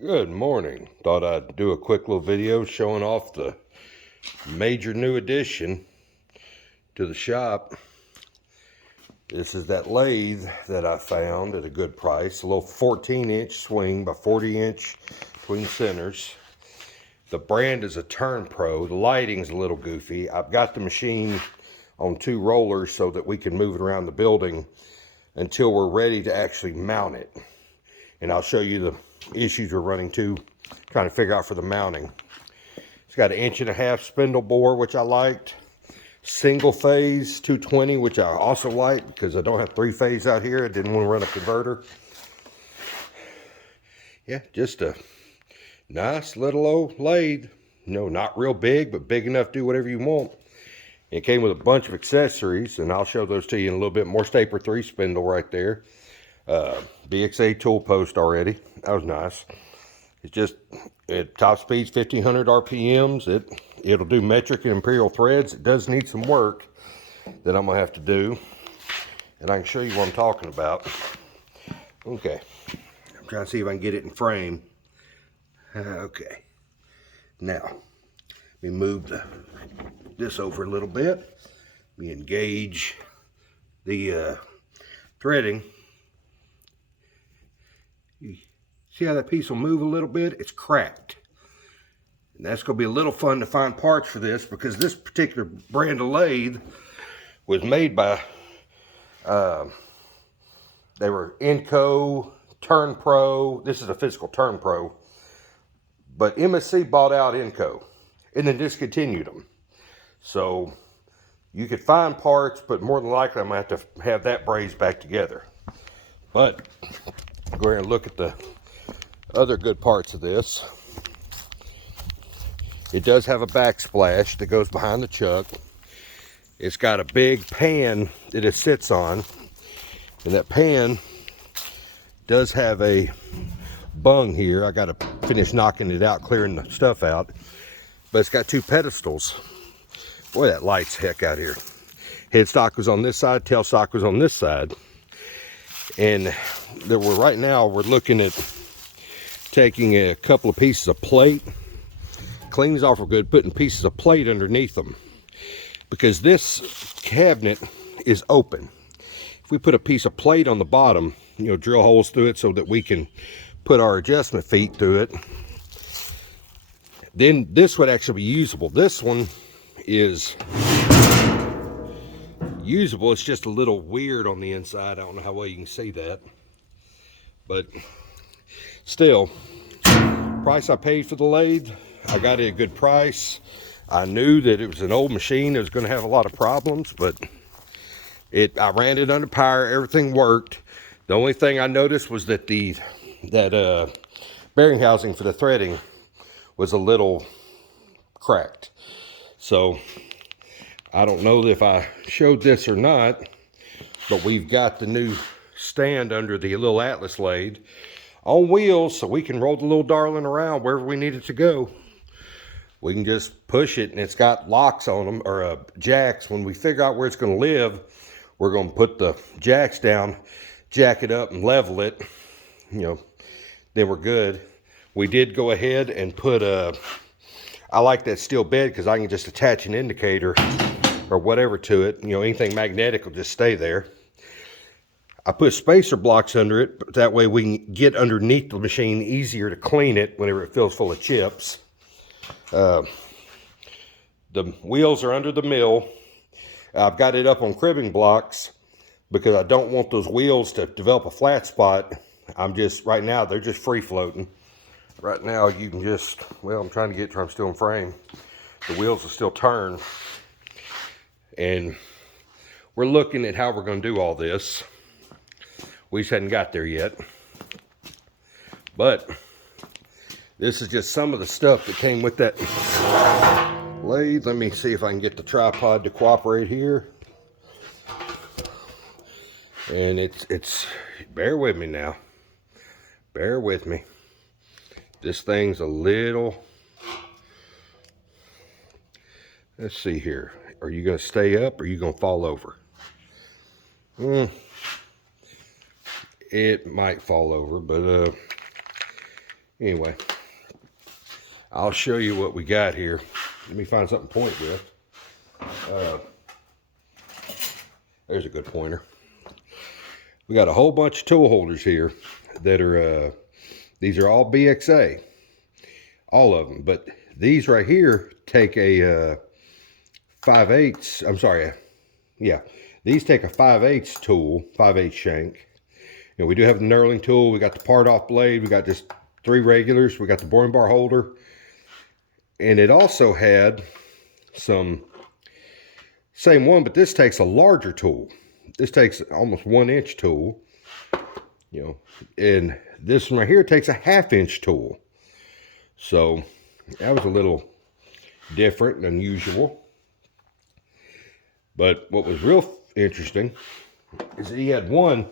Good morning. Thought I'd do a quick little video showing off the major new addition to the shop. This is that lathe that I found at a good price. A little 14-inch swing by 40-inch twin centers. The brand is a Turn Pro. The lighting's a little goofy. I've got the machine on 2 rollers so that we can move it around the building until we're ready to actually mount it. And I'll show you the issues we're running to, trying to figure out for the mounting. It's got an 1.5 inch spindle bore, which I liked. Single phase 220, which I also like because I don't have 3-phase out here. I didn't want to run a converter. Yeah, just a nice little old lathe. No, not real big, but big enough to do whatever you want. It came with a bunch of accessories, and I'll show those to you in a little bit more. Staper 3 spindle right there. BXA tool post already. That was nice. It's just at top speeds, 1500 RPMs. It'll do metric and imperial threads. It does need some work that I'm gonna have to do, and I can show you what I'm talking about. Okay, I'm trying to see if I can get it in frame. Okay, now let me move this over a little bit. Let me engage the threading. See how that piece will move a little bit? It's cracked. And that's going to be a little fun to find parts for this, because this particular brand of lathe was made by, they were Inco, Turn Pro. This is a physical Turn Pro. But MSC bought out Inco and then discontinued them. So you could find parts, but more than likely I'm going to have to have that brazed back together. But go ahead and look at the other good parts of this. It does have a backsplash that goes behind the chuck. It's got a big pan that it sits on, and that pan does have a bung here. I got to finish knocking it out, clearing the stuff out, but it's got 2 pedestals. Boy, that lights heck out here. Headstock was on this side, tailstock was on this side, and right now we're looking at taking a couple of pieces of plate, cleans off real good, putting pieces of plate underneath them, because this cabinet is open. If we put a piece of plate on the bottom, drill holes through it so that we can put our adjustment feet through it, then this would actually be usable. This one is usable. It's just a little weird on the inside. I don't know how well you can see that, but still, price I paid for the lathe, I got it at a good price. I knew that it was an old machine. It was going to have a lot of problems, but I ran it under power. Everything worked. The only thing I noticed was that that bearing housing for the threading was a little cracked. So I don't know if I showed this or not, but we've got the new stand under the little Atlas lathe on wheels, so we can roll the little darling around wherever we need it to go. We can just push it, and it's got locks on them, or jacks. When we figure out where it's going to live, we're going to put the jacks down, jack it up, and level it. Then we're good. We did go ahead and put I like that steel bed because I can just attach an indicator or whatever to it. Anything magnetic will just stay there. I put spacer blocks under it, but that way we can get underneath the machine easier to clean it whenever it feels full of chips. The wheels are under the mill. I've got it up on cribbing blocks because I don't want those wheels to develop a flat spot. Right now, they're just free floating. Right now, you can just, I'm trying to get to, I'm still in frame. The wheels will still turn. And we're looking at how we're going to do all this. We just hadn't got there yet. But this is just some of the stuff that came with that lathe. Let me see if I can get the tripod to cooperate here. And it's bear with me now. Bear with me. This thing's a little, let's see here. Are you going to stay up or are you going to fall over? It might fall over, but Anyway, I'll show you what we got here. Let me find something to point with. There's a good pointer. We got a whole bunch of tool holders here that are, these are all BXA. All of them. But these right here take a 5/8, I'm sorry. Yeah, these take a 5/8 tool, 5/8 shank. And we do have the knurling tool. We got the part off blade. We got just 3 regulars. We got the boring bar holder. And it also had some, same one, but this takes a larger tool. This takes almost 1-inch tool, you know, and this one right here takes a 1/2-inch tool. So that was a little different and unusual. But what was real interesting is that he had one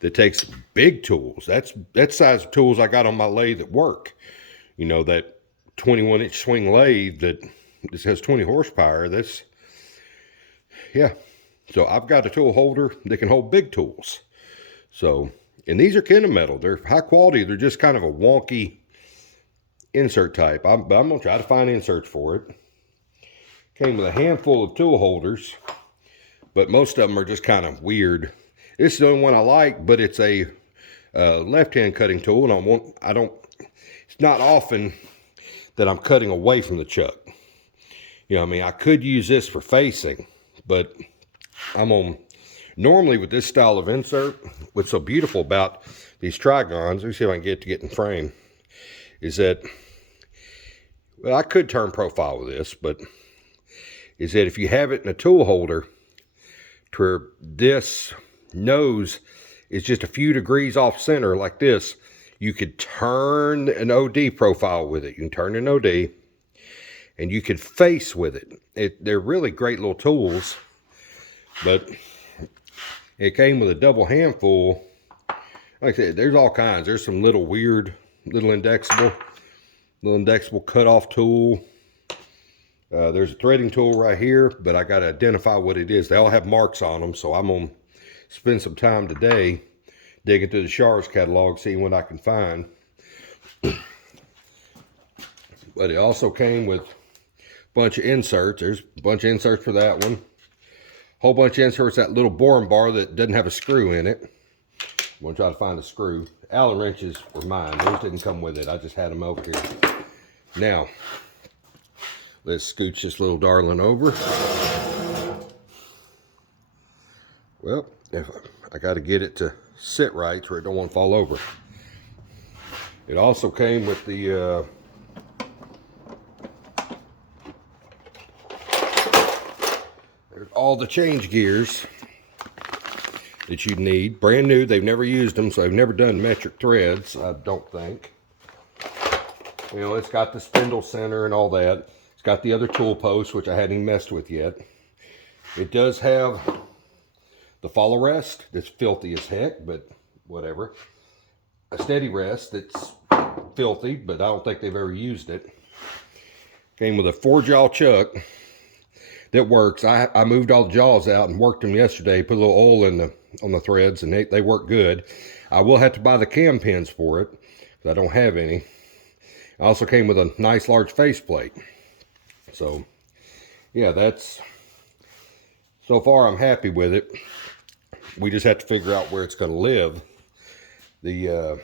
that takes big tools. That's size of tools I got on my lathe at work. You know, that 21-inch swing lathe that this has 20 horsepower. That's, yeah. So I've got a tool holder that can hold big tools. So, and these are Kennametal. They're high quality. They're just kind of a wonky insert type. But I'm going to try to find inserts for it. Came with a handful of tool holders, but most of them are just kind of weird. This is the only one I like, but it's a left-hand cutting tool, and it's not often that I'm cutting away from the chuck. You know what I mean? I could use this for facing, but normally with this style of insert, what's so beautiful about these Trigons, let me see if I can get in frame, is that, well, I could turn profile with this, but is that if you have it in a tool holder to where this nose is just a few degrees off center like this, you could turn an OD profile with it. You can turn an OD and you could face with it. They're really great little tools, but it came with a double handful. Like I said, there's all kinds. There's some little weird, little indexable cutoff tool. There's a threading tool right here, but I got to identify what it is. They all have marks on them, so I'm going to spend some time today digging through the Shars catalog, seeing what I can find. But it also came with a bunch of inserts. There's a bunch of inserts for that one. Whole bunch of inserts, that little boring bar that doesn't have a screw in it. I'm going to try to find a screw. Allen wrenches were mine. Those didn't come with it. I just had them over here. Now, let's scooch this little darling over. Well, I got to get it to sit right so it don't want to fall over. It also came with the there's all the change gears that you need. Brand new. They've never used them, so they've never done metric threads, I don't think. You know, it's got the spindle center and all that. It's got the other tool post, which I hadn't even messed with yet. It does have the follow rest that's filthy as heck, but whatever. A steady rest that's filthy, but I don't think they've ever used it. Came with a 4-jaw chuck that works. I moved all the jaws out and worked them yesterday. Put a little oil on the threads, and they work good. I will have to buy the cam pins for it, because I don't have any. I also came with a nice large faceplate. So, yeah, so far I'm happy with it. We just have to figure out where it's going to live. Because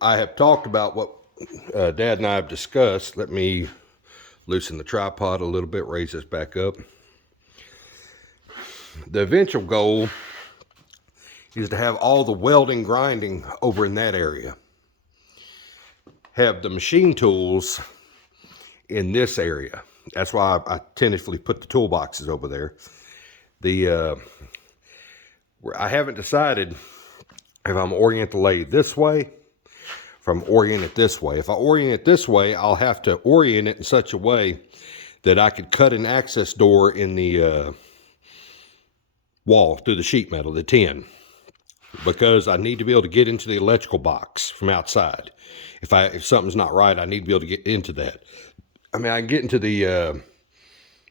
I have talked about what Dad and I have discussed. Let me loosen the tripod a little bit, raise this back up. The eventual goal is to have all the welding grinding over in that area. Have the machine tools in this area. That's why I tentatively put the toolboxes over there. I haven't decided if I'm orient the lathe this way, if I'm orient it this way. If I orient it this way, I'll have to orient it in such a way that I could cut an access door in the wall through the sheet metal, the tin, because I need to be able to get into the electrical box from outside. If something's not right, I need to be able to get into that. I mean, I can get into the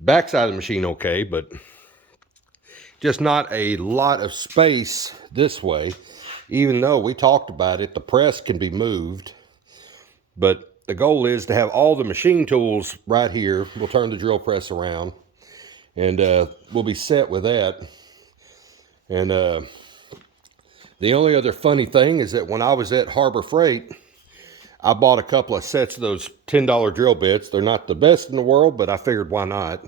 backside of the machine okay, but just not a lot of space this way. even though we talked about it, the press can be moved. But the goal is to have all the machine tools right here. We'll turn the drill press around, and we'll be set with that. And the only other funny thing is that when I was at Harbor Freight, I bought a couple of sets of those $10 drill bits. They're not the best in the world, but I figured why not.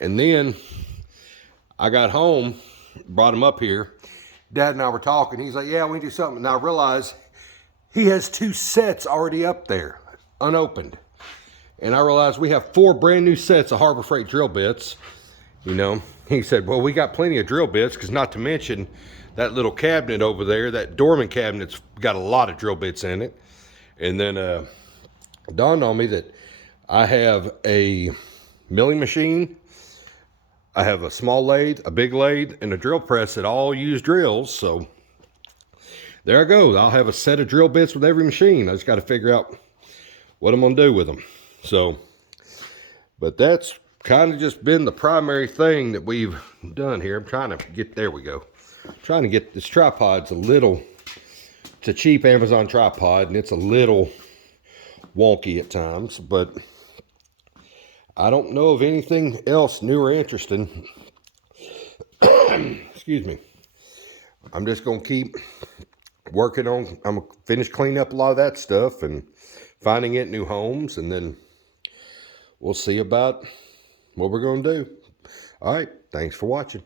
And then I got home, brought them up here. Dad and I were talking. He's like, yeah, we can do something. And I realized he has 2 sets already up there, unopened. And I realized we have 4 brand new sets of Harbor Freight drill bits. You know, he said, well, we got plenty of drill bits, because not to mention that little cabinet over there, that dorman cabinet's got a lot of drill bits in it. And then it dawned on me that I have a milling machine, I have a small lathe, a big lathe, and a drill press that all use drills. So there I go. I'll have a set of drill bits with every machine. I just got to figure out what I'm going to do with them. So, but that's kind of just been the primary thing that we've done here. I'm trying to get, there we go. I'm trying to get this tripod's a little, it's a cheap Amazon tripod, and it's a little wonky at times, but I don't know of anything else new or interesting. Excuse me. I'm just going to keep working on, I'm going to finish cleaning up a lot of that stuff and finding it new homes, and then we'll see about what we're going to do. All right. Thanks for watching.